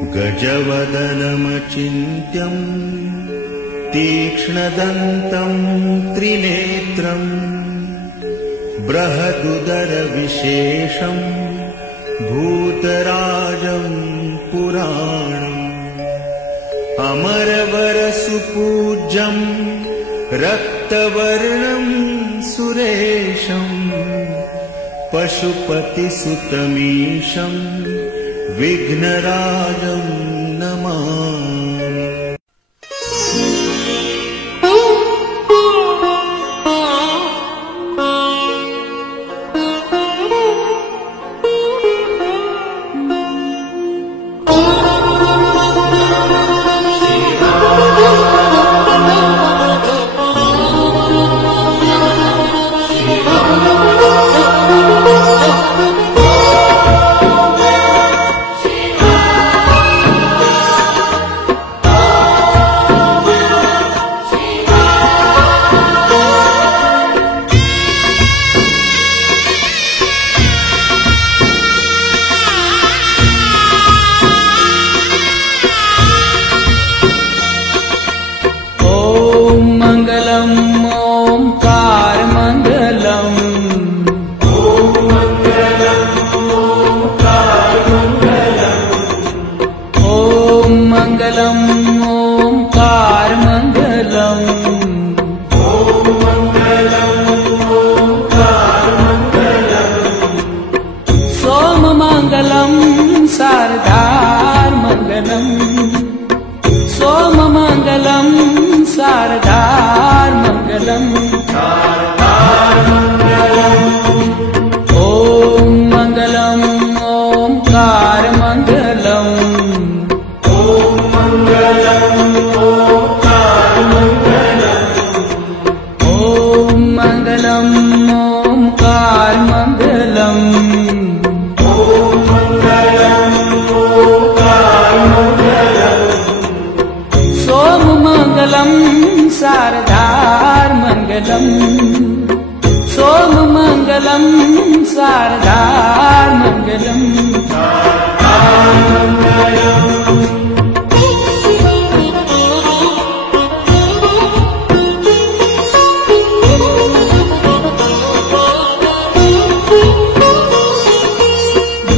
गजवदनमचिन्त्यम् तीक्ष्णदन्तम् त्रिनेत्रम् बृहदुदरविशेषम् भूतराजम् पुराणम् अमरवरसुपूज्यम् रक्तवर्णम् सुरेशम् पशुपतिसुतमीशम् विघ्नराजम् नमामि।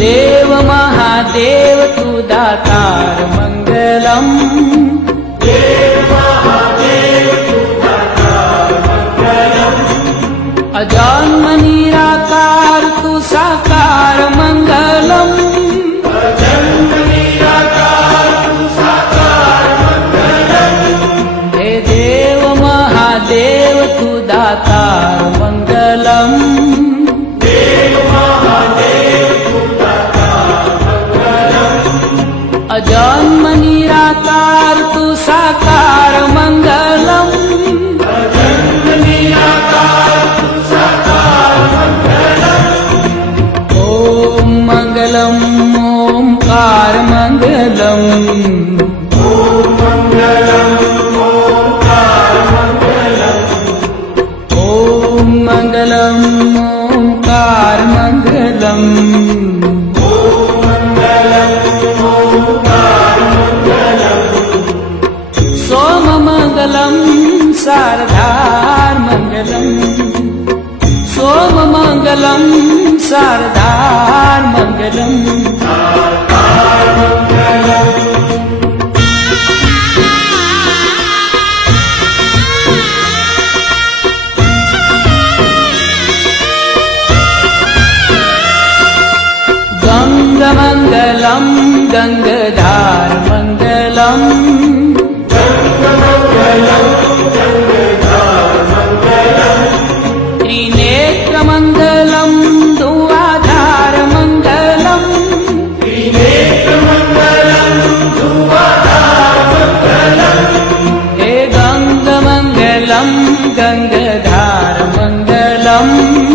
देव महादेव तू दातार मंगलम। अजन्म निराकार तू साकार मंगलम। हे देव महादेव तू दातार मंगलम। अजन्म निराकार तू साकार मंगलम। ओम मंगलम ओंकार मंगलम। ओम मंगलम ओंकार मंगलम। सोम मंगलम शारदार मंगलम। सोम मंगलम शारदार मंगलम। गंगमंगलम गंगधार मंगलम। त्रिनेत्र मंगलम दुआधार मंगलम। हे गंगमंगलम गंगधार मंगलम।